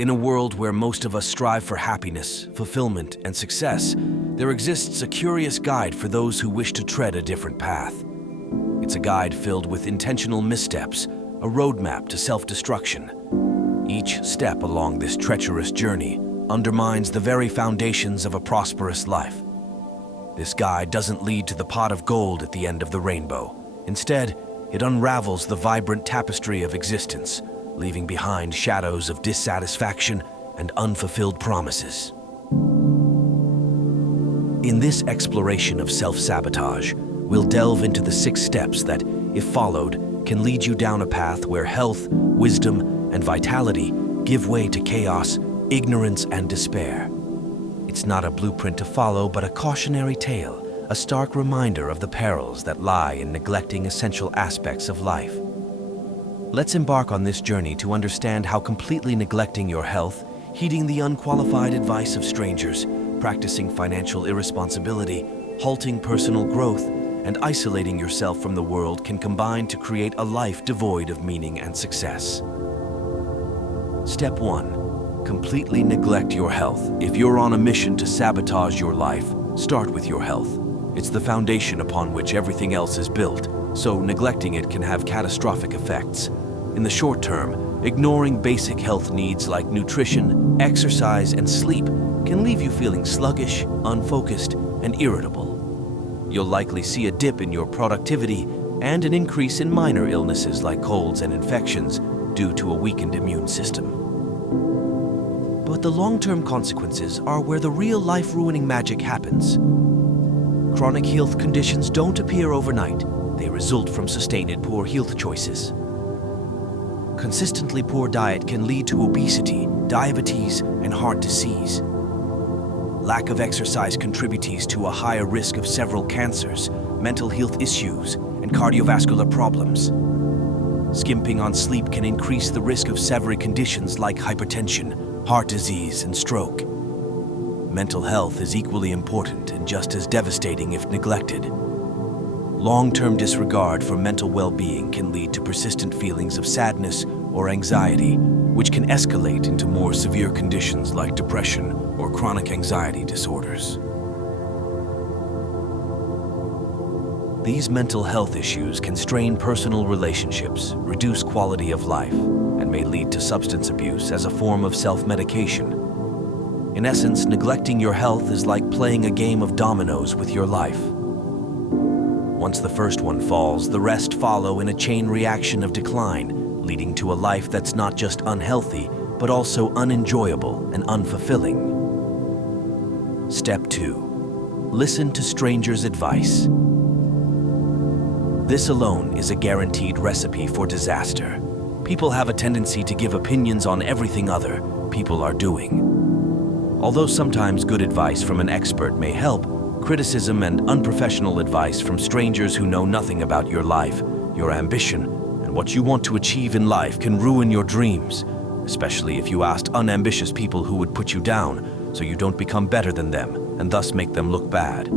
In a world where most of us strive for happiness, fulfillment, and success, there exists a curious guide for those who wish to tread a different path. It's a guide filled with intentional missteps, a roadmap to self-destruction. Each step along this treacherous journey undermines the very foundations of a prosperous life. This guide doesn't lead to the pot of gold at the end of the rainbow. Instead, it unravels the vibrant tapestry of existence, leaving behind shadows of dissatisfaction and unfulfilled promises. In this exploration of self-sabotage, we'll delve into the 6 steps that, if followed, can lead you down a path where health, wisdom, and vitality give way to chaos, ignorance, and despair. It's not a blueprint to follow, but a cautionary tale, a stark reminder of the perils that lie in neglecting essential aspects of life. Let's embark on this journey to understand how completely neglecting your health, heeding the unqualified advice of strangers, practicing financial irresponsibility, halting personal growth, and isolating yourself from the world can combine to create a life devoid of meaning and success. Step 1. Completely neglect your health. If you're on a mission to sabotage your life, start with your health. It's the foundation upon which everything else is built, so neglecting it can have catastrophic effects. In the short term, ignoring basic health needs like nutrition, exercise, and sleep can leave you feeling sluggish, unfocused, and irritable. You'll likely see a dip in your productivity and an increase in minor illnesses like colds and infections due to a weakened immune system. But the long-term consequences are where the real life-ruining magic happens. Chronic health conditions don't appear overnight. They result from sustained poor health choices. Consistently poor diet can lead to obesity, diabetes, and heart disease. Lack of exercise contributes to a higher risk of several cancers, mental health issues, and cardiovascular problems. Skimping on sleep can increase the risk of severe conditions like hypertension, heart disease, and stroke. Mental health is equally important and just as devastating if neglected. Long-term disregard for mental well-being can lead to persistent feelings of sadness or anxiety, which can escalate into more severe conditions like depression or chronic anxiety disorders. These mental health issues can strain personal relationships, reduce quality of life, and may lead to substance abuse as a form of self-medication. In essence, neglecting your health is like playing a game of dominoes with your life. Once the first one falls, the rest follow in a chain reaction of decline, leading to a life that's not just unhealthy, but also unenjoyable and unfulfilling. Step 2. Listen to strangers' advice. This alone is a guaranteed recipe for disaster. People have a tendency to give opinions on everything other people are doing. Although sometimes good advice from an expert may help, criticism and unprofessional advice from strangers who know nothing about your life, your ambition, and what you want to achieve in life can ruin your dreams, especially if you asked unambitious people who would put you down so you don't become better than them and thus make them look bad.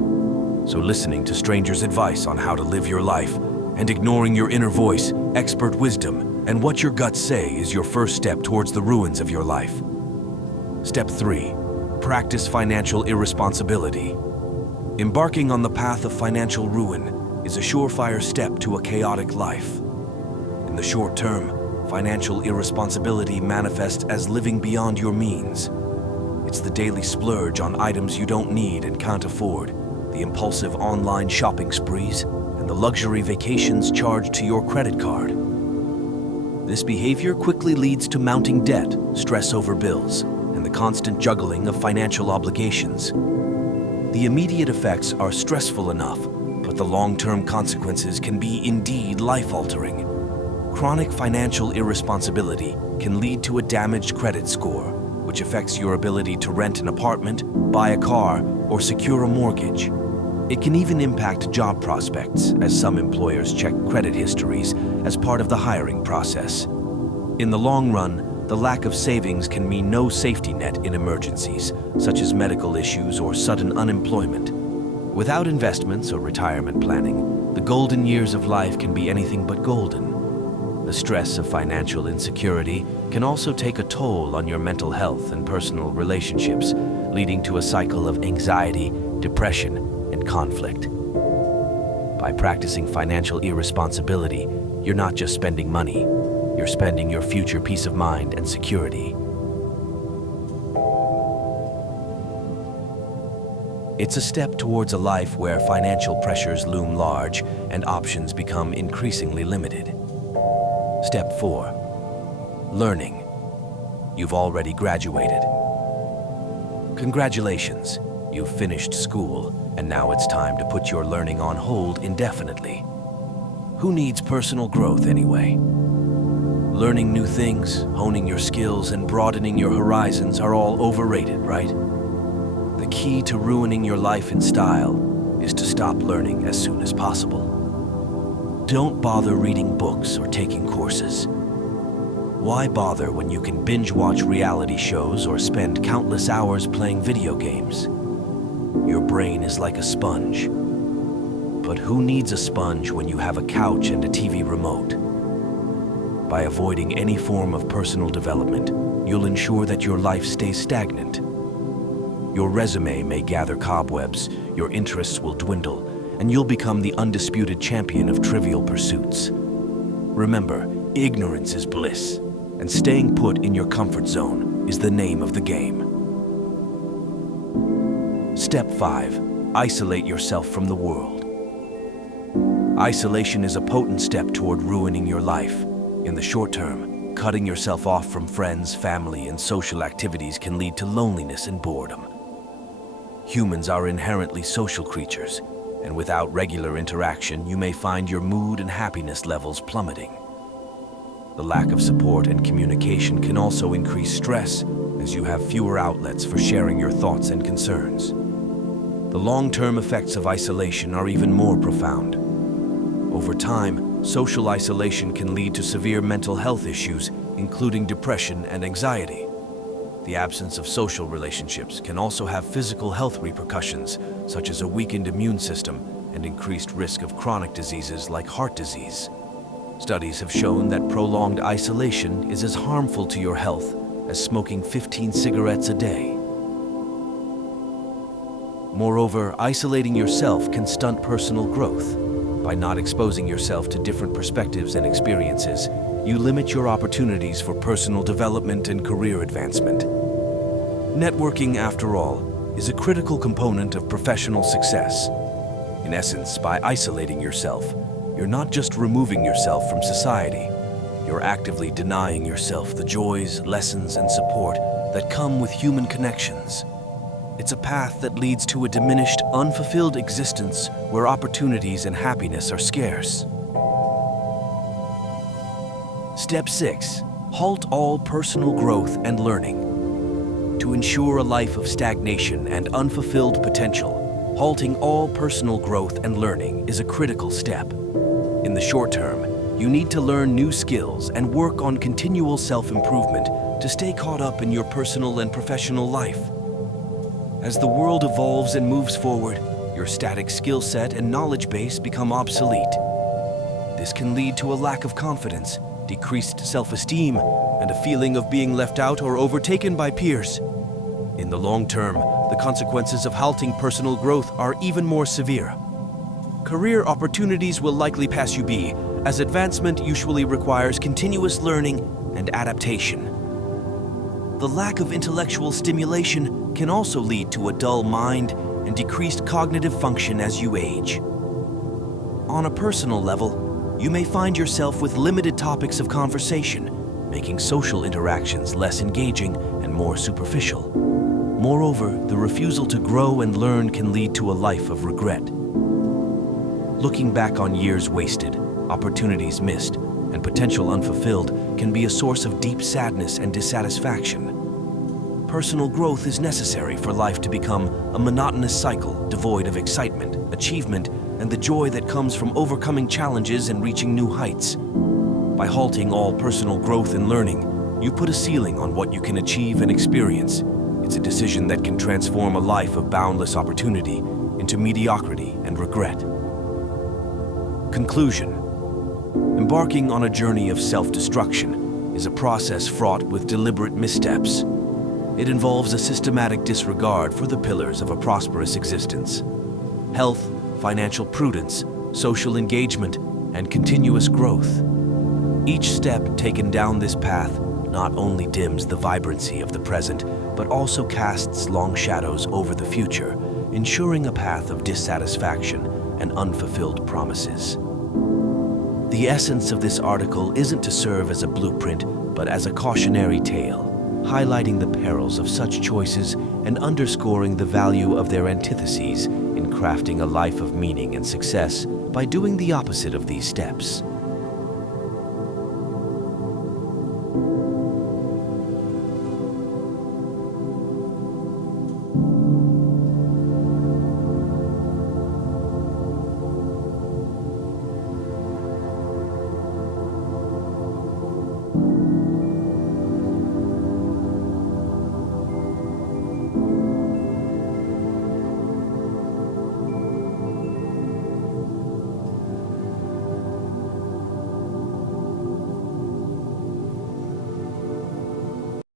So listening to strangers' advice on how to live your life and ignoring your inner voice, expert wisdom, and what your guts say is your first step towards the ruins of your life. Step 3. Practice financial irresponsibility. Embarking on the path of financial ruin is a surefire step to a chaotic life. In the short term, financial irresponsibility manifests as living beyond your means. It's the daily splurge on items you don't need and can't afford, the impulsive online shopping sprees, and the luxury vacations charged to your credit card. This behavior quickly leads to mounting debt, stress over bills, and the constant juggling of financial obligations. The immediate effects are stressful enough, but the long-term consequences can be indeed life-altering. Chronic financial irresponsibility can lead to a damaged credit score, which affects your ability to rent an apartment, buy a car, or secure a mortgage. It can even impact job prospects, as some employers check credit histories as part of the hiring process. In the long run, the lack of savings can mean no safety net in emergencies, such as medical issues or sudden unemployment. Without investments or retirement planning, the golden years of life can be anything but golden. The stress of financial insecurity can also take a toll on your mental health and personal relationships, leading to a cycle of anxiety, depression, and conflict. By practicing financial irresponsibility, you're not just spending money, you're spending your future peace of mind and security. It's a step towards a life where financial pressures loom large and options become increasingly limited. Step 4. Learning. You've already graduated. Congratulations, you've finished school, and now it's time to put your learning on hold indefinitely. Who needs personal growth anyway? Learning new things, honing your skills, and broadening your horizons are all overrated, right? The key to ruining your life in style is to stop learning as soon as possible. Don't bother reading books or taking courses. Why bother when you can binge-watch reality shows or spend countless hours playing video games? Your brain is like a sponge. But who needs a sponge when you have a couch and a TV remote? By avoiding any form of personal development, you'll ensure that your life stays stagnant. Your resume may gather cobwebs, your interests will dwindle, and you'll become the undisputed champion of trivial pursuits. Remember, ignorance is bliss, and staying put in your comfort zone is the name of the game. Step 5. Isolate yourself from the world. Isolation is a potent step toward ruining your life. In the short term, cutting yourself off from friends, family, and social activities can lead to loneliness and boredom. Humans are inherently social creatures, and without regular interaction, you may find your mood and happiness levels plummeting. The lack of support and communication can also increase stress, as you have fewer outlets for sharing your thoughts and concerns. The long-term effects of isolation are even more profound. Over time, social isolation can lead to severe mental health issues, including depression and anxiety. The absence of social relationships can also have physical health repercussions, such as a weakened immune system and increased risk of chronic diseases like heart disease. Studies have shown that prolonged isolation is as harmful to your health as smoking 15 cigarettes a day. Moreover, isolating yourself can stunt personal growth. By not exposing yourself to different perspectives and experiences, you limit your opportunities for personal development and career advancement. Networking, after all, is a critical component of professional success. In essence, by isolating yourself, you're not just removing yourself from society, you're actively denying yourself the joys, lessons, and support that come with human connections. It's a path that leads to a diminished, unfulfilled existence where opportunities and happiness are scarce. Step 6. Halt all personal growth and learning. To ensure a life of stagnation and unfulfilled potential, halting all personal growth and learning is a critical step. In the short term, you need to learn new skills and work on continual self-improvement to stay caught up in your personal and professional life. As the world evolves and moves forward, your static skill set and knowledge base become obsolete. This can lead to a lack of confidence, decreased self-esteem, and a feeling of being left out or overtaken by peers. In the long term, the consequences of halting personal growth are even more severe. Career opportunities will likely pass you by, as advancement usually requires continuous learning and adaptation. The lack of intellectual stimulation can also lead to a dull mind and decreased cognitive function as you age. On a personal level, you may find yourself with limited topics of conversation, making social interactions less engaging and more superficial. Moreover, the refusal to grow and learn can lead to a life of regret. Looking back on years wasted, opportunities missed, and potential unfulfilled can be a source of deep sadness and dissatisfaction. Personal growth is necessary for life to become a monotonous cycle devoid of excitement, achievement, and the joy that comes from overcoming challenges and reaching new heights. By halting all personal growth and learning, you put a ceiling on what you can achieve and experience. It's a decision that can transform a life of boundless opportunity into mediocrity and regret. Conclusion. Embarking on a journey of self-destruction is a process fraught with deliberate missteps. It involves a systematic disregard for the pillars of a prosperous existence: health, financial prudence, social engagement, and continuous growth. Each step taken down this path not only dims the vibrancy of the present, but also casts long shadows over the future, ensuring a path of dissatisfaction and unfulfilled promises. The essence of this article isn't to serve as a blueprint, but as a cautionary tale, highlighting the perils of such choices and underscoring the value of their antitheses in crafting a life of meaning and success by doing the opposite of these steps.